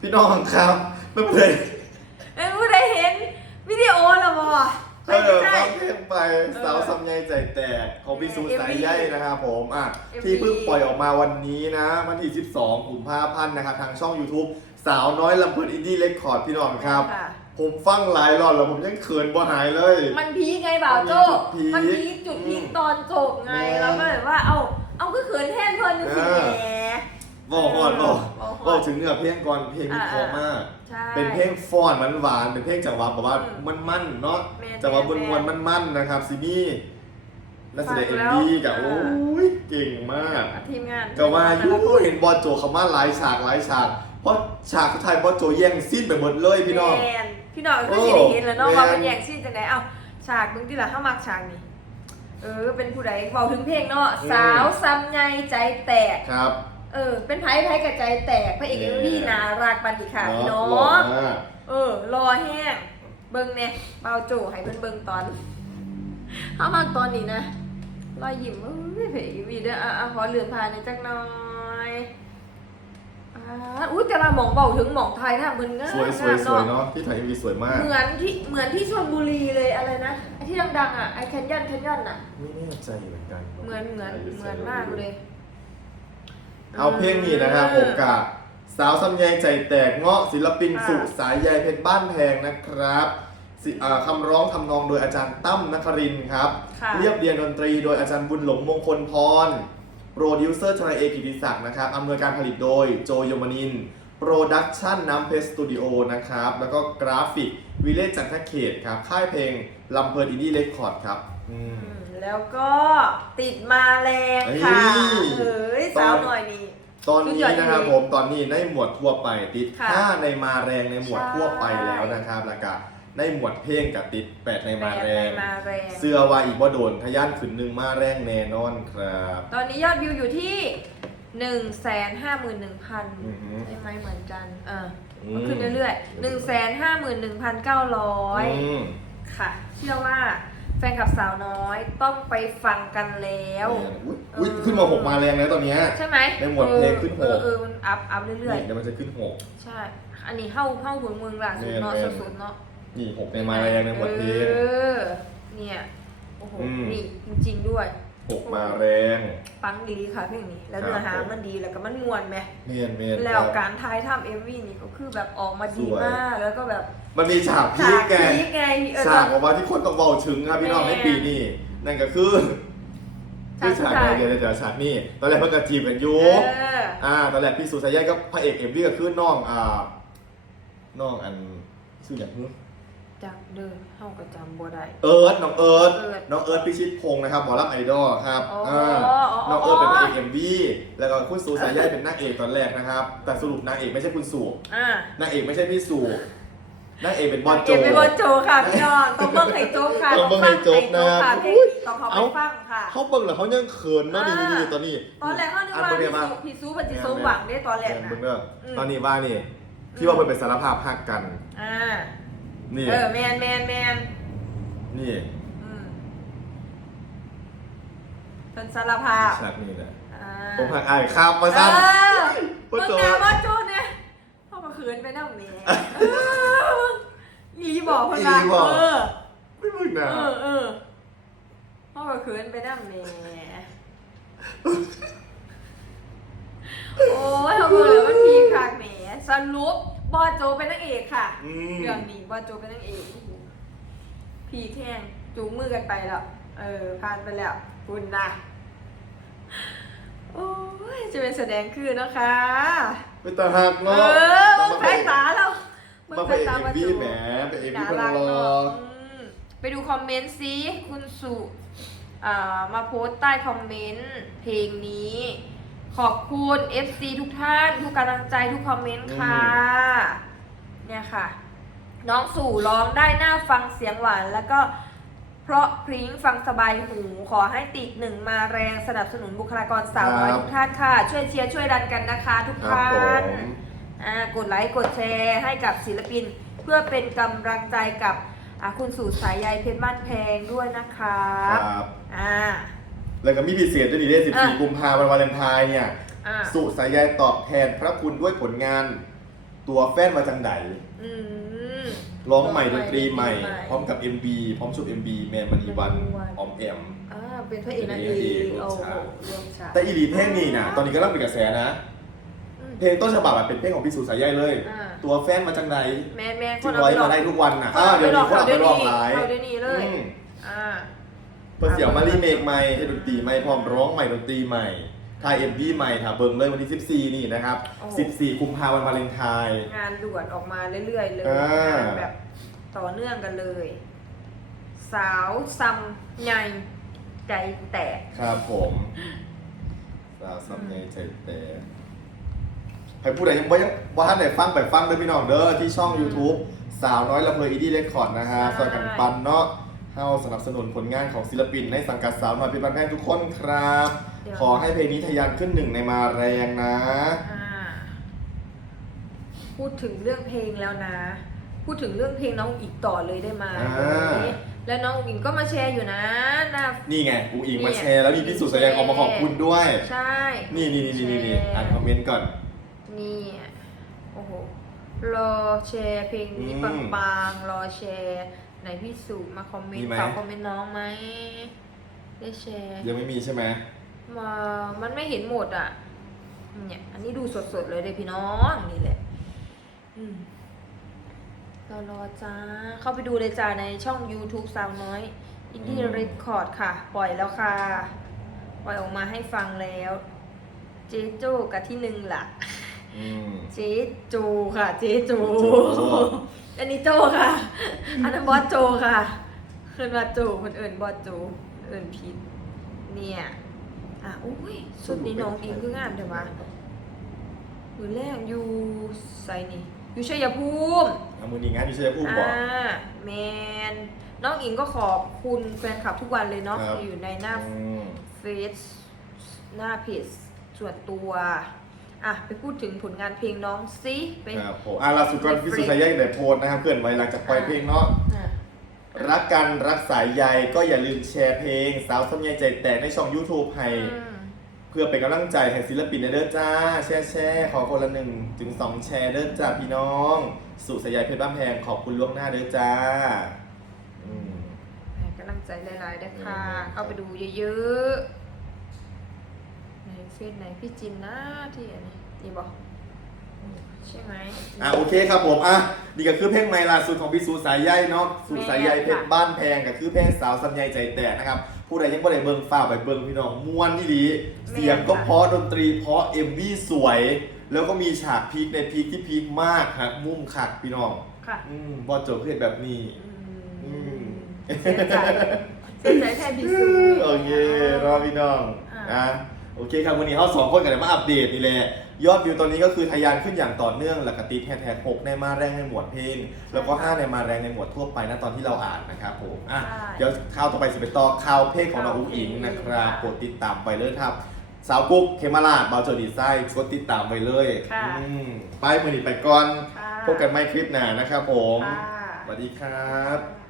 พี่น้องครับไม่เพื่อนเอ้ยผู้ใดเห็นวิดีโอละบ่เอไม่อใช่ ฟังเพลงไปสาวสำไยใจแตกของพี่ซูสายใยนะครับผมอะ MV ที่เพิ่งปล่อยออกมาวันนี้นะ วันที่ 12กุมภาพันธ์นะครับ ทางช่อง YouTube สาวน้อยลำเพลินอินดี้เรคคอร์ดพี่น้องครับะผมฟังหลายรอบแล้วผมยังเขินบ่หายเลย มันพีคไงบ่าวโจ้มัมันนพีพีคคจุดพีคอืมตอนจบไงแม่แล้วก็แบบว่า เอาเอาก็เขินแทนเพิ่นนึงสิเออแหม บอกก่อนบอกบอกก่อนบอกถึงเนื้อเพลงก่อนเพลงมีอ่าคอมากใช่ เป็นเพลงฟ้อนมันหวานๆเป็นเพลงจังหวะแบบว่าอืมมันมั่นๆเนาะแม่นจังหวะบนมวลแม่มันมั่นๆนะครับซิมี่นักแสดงฟัเอ็งมแล้ว ดีกับอ่าโอ้ยเก่งมากทีมงานก็ว่าแต่ยูละคนเห็นบอลโจเขามาหลายฉากหลายฉาก เพราะฉากสุดท้ายบอลโจแย่งสิ้นไปหมดเลยพี่น้อง แมนพี่น้องก็โอ้สิได้เห็นแล้วเนาะแม่นว่ามันแย่งซีนจังไดเอ้าฉากมึงที่ละเข้ามักฉากนี้ เออ เป็นผู้ใดเว้าถึงเพลงเนาะ สาวซ้ำไงใจแตก ครับ เออ เป็นไพ่ไพ่กับใจแตกพระเอกเอมวี่น่ารักบันดีค่ะพี่น้อหล่องมากเออ รอแห้ง เบิ่งเนี่ยเบาโจให้เพิ่นเบิ่งตอนเข้ามากตอนนี้นะ รอยยิ้มเอ้ยเพลงวีเด้ออะอะขอเลื่อนผ่านหน่อยจักหน่อยอ่าอุ้ยแต่ว่าหมองเบาถึงหมองไทยนะมึนงามสวยสวยสวยงามเนาะที่ถ่ายเอ็มวีสวยมาก เหมือนที่เหมือนที่ชลบุรีเลยอะไรนะไอ้ที่ดังๆอะไอ้แคนยอนแคนยอนอะไม่แน่ใจเหมือนกัน เหมือนเหมือนเหมือนมากเลย เอาเพลงนี้นะครับผมกับสาวสำแยงใจแตกเงาะศิลปินค่ะสุสายใยเพชรบ้านแพงนะครับสิอ่าคำร้องทำนองโดยอาจารย์ตั้มนครินทร์ครับ ค่ะ เรียบเรียงดนตรีโดยอาจารย์บุญหลงมงคลพร โปรดิวเซอร์ชนายเอกกิติศักดิ์นะครับอำนวยการผลิตโดยโจโยมานิน โปรดักชั่นน้ำเพชรสตูดิโอนะครับ แล้วก็กราฟิกวิเลจจันทเขตครับ ค่ายเพลงลำเพลินอินดี้เรคคอร์ดครับ อืมอืม แล้วก็ติดมาแรงค่ะเฮ้ย เฮ้ยสาวหน่อยนี่ ตอนนี้นะครับผมตอนนี้ในหมวดทั่วไปติดค่ะ5ในมาแรงในหมวดใช่ทั่วไปแล้วนะครับแล้วก็ในหมวดเพลงกับติด8ในมาแรงแมาแรง เสื้อว่าอีกบ่โดนทะยานขึ้นหนึ่งมาแรงแน่นอนครับตอนนี้ยอดวิวอยู่ที่หนึ่งแสนห้าหมื่นหนึ่งพันอือหือ ใช่ไหมเหมือนกันอ่าอืมก็ขึ้นเรื่อยๆหนึ่งแสนห้าหมื่นหนึ่งพันเก้าร้อย อืม ค่ะ เชื่อว่า แฟนคลับสาวน้อยต้องไปฟังกันแล้วอุ๊ยอุ๊ยขึ้นมาหกมาแรงแล้วตอนเนี้ย ใช่ไหมในหมวดเพลงขึ้นหก เออเออมันอัพอัพเรื่อยนี่เดี๋ยวมันจะขึ้นหกๆ ใช่ อันนี้เข้าเข้าหัวเมืองล่ะสุดเนาะแม่นๆสุดๆเนาะนี่หกในมาแรงในหมวดเพลง เออเนี่ย โอ้โห อืม นี่จริง ๆ ด้วย หกมาแรงปังดีค่ะเพลงนี้ แล้วครับเนื้อหามันดีแล้วก็มันมวนไหมเมียนเมียนแล้วการถ่ายทำเอ็มวีนี่ก็คือแบบออกมาดีสวยมากแล้วก็แบบ มันมีฉากพีฉาคกแกพีคไงเออฉากออกมาที่คนต้องเบาถึงครับพี่น้องในปีนี้นั่นก็คือคือฉากฉากเดียวเดี๋ยวฉากนี้ตอนแรกเพิ่งกระจีบกันอยู่เอออ่าตอนแรกพี่สุสายใยก็พระเอกเอ็มวีก็คือน้องอ่าน้องอันชื่ออย่างฮึ จากเดินเข้ากับจำบัได้ เอิร์ธน้องเอิร์ธเอิร์ธน้องเอิร์ธพิชิตพงศ์นะครับหมอรับไอดอลครับอ๋ออ่าอ๋อ น้องเอิร์ธเป็นพระเอกเอ็มวีแล้วก็คุณสุสายใยเป็นนางเอกตอนแรกนะครับ แต่สรุปนางเอกไม่ใช่คุณสุอ่านางเอกไม่ใช่พี่สุนางเอกเป็นบอลโจ เก็บไปบนโจค่ะพี่น้องต้องเบิ้งไฮโจ๊กค่ะต้องเบิ่งไฮโจ๊กนะค่ะเพลงต้องเขาไปเอ้าฟังค่ะ เขาเบิ่งแล้วเขายังเขินเนาะนี่อ่านี่นี่ตอนนี้ตอนแรกเขานึกว่าอันพี่เบิ่งเนี่ยมาซูพี่ซูปฏิโซหวังได้ตอนแรกนะ เบิ่งเด้ออืมตอนนี้ว่านี่ที่ว่าเพิ่นเป็นสารภาพหักกัน อ่า นี่ เออแมนแมนแมนนี่อืมเป็นสารภาพฉากนี้แหละอ่าผมหักอายข้ามมาสั้น เออว่าเบิ่งโจหน้าว่าโจเนี่ยพ่อมาคืนไปนั่งเมย์อีบอกเพิ่นว่าเออ ไม่มึงเอนะอเออพ่อมาคืนไปนั่งเมย์โอ้ยเขาบอกเลยว่าพีคากแหมสรุป บอสโจเป็นนางเอกค่ะอืม เรื่องนี้บอสโจเป็นนางเอกโอ้โหพีแข้งจูงมือกันไปแล้ว เออผ่านไปแล้วคุณนะโอ้ยจะเป็นแสดงคือนะคะ เป็นตาหักเอเนาะอมึงสายตาเรามาเป็นเอ็มวีแหมเป็นเอ็มวีคนรอมไปดูคอมเมนต์ซิคุณสุอ่ามาโพสต์ใต้คอมเมนต์เพลงนี้ ขอบคุณ FC ทุกท่านทุกกำลังใจทุกคอมเมนต์ค่ะ เนี่ยค่ะ น้องสู่ร้องได้น่าฟังเสียงหวาน แล้วก็เพราะพริ้งฟังสบายหูขอให้ติดหนึ่งมาแรงสนับสนุนบุคลากรสาวน้อยครับ ทุกท่านค่ะ ช่วยเชียร์ช่วยดันกันนะคะ ทุกครับท่าผนม อ่ากดไลค์กดแชร์ให้กับศิลปิน เพื่อเป็นกำลังใจกับอ่าคุณสู่สายใยเพชรบ้านแพงด้วยนะคะครับ อ่า แล้วก็มีพิเศษด้วยนี่ได้อะ 14 กุมภาพันธ์วันวาเลนไทน์เนี่ย อ่าสุสายใยตอบแทนพระคุณด้วยผลงาน ตัวแฟนมาจังไดอืม ร้องใหม่ดนตรีใหม่ดนตรีใหม่พร้อมกับ MB พร้อมชุด MB แมนมณีวันมณีวันออมแอม อ่าเป็นพระเอกนางเอเป็นพระเอกกร่วโอ้มโหฉากรวมฉากแต่อีหลีเพลงนี่นะตอนนี้ก็เริ่มเป็นกระแสนะ อืม เพลงต้นฉบับอะเป็นเพลงของพี่สุสายใยเลย อ่า ตัวแฟนมาจังไดแมนแมนที่ร้อยมาได้ทุกวันนะคอ่านเอาเดี๋ยวไปหลนี้อกคนเขาเอาไปเดี๋ยวร้องนี้หลายเอาเดี๋ยวนี้เลยอืมอ่า เพื่อเสียวมารีเมคใหม่ให้ดนตรีใหม่พร้อมร้องใหม่ดนตรีใหม่ถ่ายเอ็มวีใหม่ค่ะเบิ่งเลยวันที่ 14 นี่นะครับ โอ้โห14 กุมภาพันธ์วาเลนไทน์ งานด่วนออกมาเรื่อยๆเลยอ่างานแบบต่อเนื่องกันเลย สาวซัมใหญ่ใจแตก ครับผมสาวซับเนเจแต่ใครผู้ใดยังบ่ยังบ่ท่านไหนฟังไปฟังเด้อพี่น้องเด้อที่ช่อง YouTube สาวน้อยลำเพยอีดี้เรคคอร์ดนะฮะใช่ สอยกันปันเนาะ เฮาสนับสนุนผลงานของศิลปินในสังกัดสาวน้อยเป็นบันแพงทุกคนครับ เดี๋ยว ขอให้เพลงนี้ทะยานขึ้นหนึ่งในมาแรงนะ อ่าพูดถึงเรื่องเพลงแล้วนะ พูดถึงเรื่องเพลงน้องอีกต่อเลยได้ไหมอ่า แล้วน้องอิงก็มาแชร์อยู่นะหน้า นี่ไงกูอิงมาเนี่ยแชร์แล้วมีพี่สุสายันออกมาขอบคุณด้วย ใช่ นี่นี่นี่นี่นี่แชร์อ่านคอมเมนต์ก่อน นี่โอ้โห รอแชร์เพลงนี้อืม ปังๆ รอแชร์ ไหนพี่สุมาคอมเมนมีต์ไหมฝากคอมเมนต์น้องไหมได้แชร์ยังไม่มีใช่ไหมมามันไม่เห็นหมดอะ เนี่ย อันนี้ดูสดๆเลยเลยพี่น้องนี่แหละ อืมรอรอจ้า เข้าไปดูเลยจ้าในช่อง YouTube สาวน้อยอินดี้เรคคอร์ดค่ะ ปล่อยแล้วค่ะ ปล่อยออกมาให้ฟังแล้ว เจโจ้กับที่หนึ่งล่ะ อืม เจ๊โจค่ะเจ๊โจโจอันนี้โจค่ะ อันนั้นบอสโจค่ะเอนว่าโจคนอื่นบอสโจคนอื่นผิดเนี่ยอะอุ้ยสุดนี้น้องอิงคืองามเดี๋ยววะมือแรกอยู่ใส่นี่อยู่ชัยภูมิ เอามือนีงานที่ชัยภูมิบอก อ่าแมนน้องอิงก็ขอบคุณแฟนคลับทุกวันเลยเนาะครับ อยู่ในหน้าอืม เฟซหน้าเพจส่วนตัว อะไปพูดถึงผลงานเพลงน้องซิไปครับผมอะล่าสุดก็พี่สุสายันได้โพสต์นะครับเคลื่อนไหวหลังจากปล่อยเพลงเนาะ อะรักกันรักสายใยก็อย่าลืมแชร์เพลง สาวสมัยใจแตกในช่อง YouTube ให้ อืมเพื่อเป็นกำลังใจให้ศิลปินเด้อจ้า แชร์แชร์ขอคนละหนึ่งถึงสองแชร์เด้อจ้าพี่น้อง สุสายายเพชรบ้านแพงขอบคุณล่วงหน้าเด้อจ้าอืม ให้กำลังใจหลายๆด้วยค่ะอืมเข้าไปดูเยอะๆใน เฟซไหนพี่จินนะที่อันนี้นี่บอกใช่ไหม อะโอเคครับผมอะนี่ก็คือเพลงใหม่ล่าสุดของพี่สุสายใยเนาะสุสายใยเพชรบ้านแพงก็คือเพลงสาวสัญญใจแตกนะครับผู้ใดยังบ่ได้เบิ่งฝ้ากไปเบิ่งพี่น้องม่วนที่ดีเสียงก็เพราะดนตรีเพราะ MV สวย แล้วก็มีฉากพีคในพีคที่พีคมากครับมุมคักพี่น้องค่ะ อืมบอโจเพื่อนแบบนี้อืมอืมเสียใจเสียใจแทนพี่ซูโอเครอพี่น้องอ่าอะ โอเคครับวันนี้เขาสองคนกันมาอัปเดตนี่แหละยอดวิวตอนนี้ก็คือทะยานขึ้นอย่างต่อเนื่องแล้วก็ติดแฮชแท็ก6ในมาแรงในหมวดเพลง แล้วก็5ในมาแรงในหมวดทั่วไปนะตอนที่เราอ่านนะครับผมอะใช่ เดี๋ยวข่าวต่อไปสิเป็นต่อข่าวเพลงของน้องอุ้งอิงนะครับกดติดตามไปเลยครับ สาวกุ๊กเคมาลาดบาโจดีไซน์กดติดตามไปเลยค่ะ อืมไปมือนี้ไปก่อน ค่ะพบกันไม่คลิปหน้านะครับผม ค่ะ สวัสดีครับค่ะ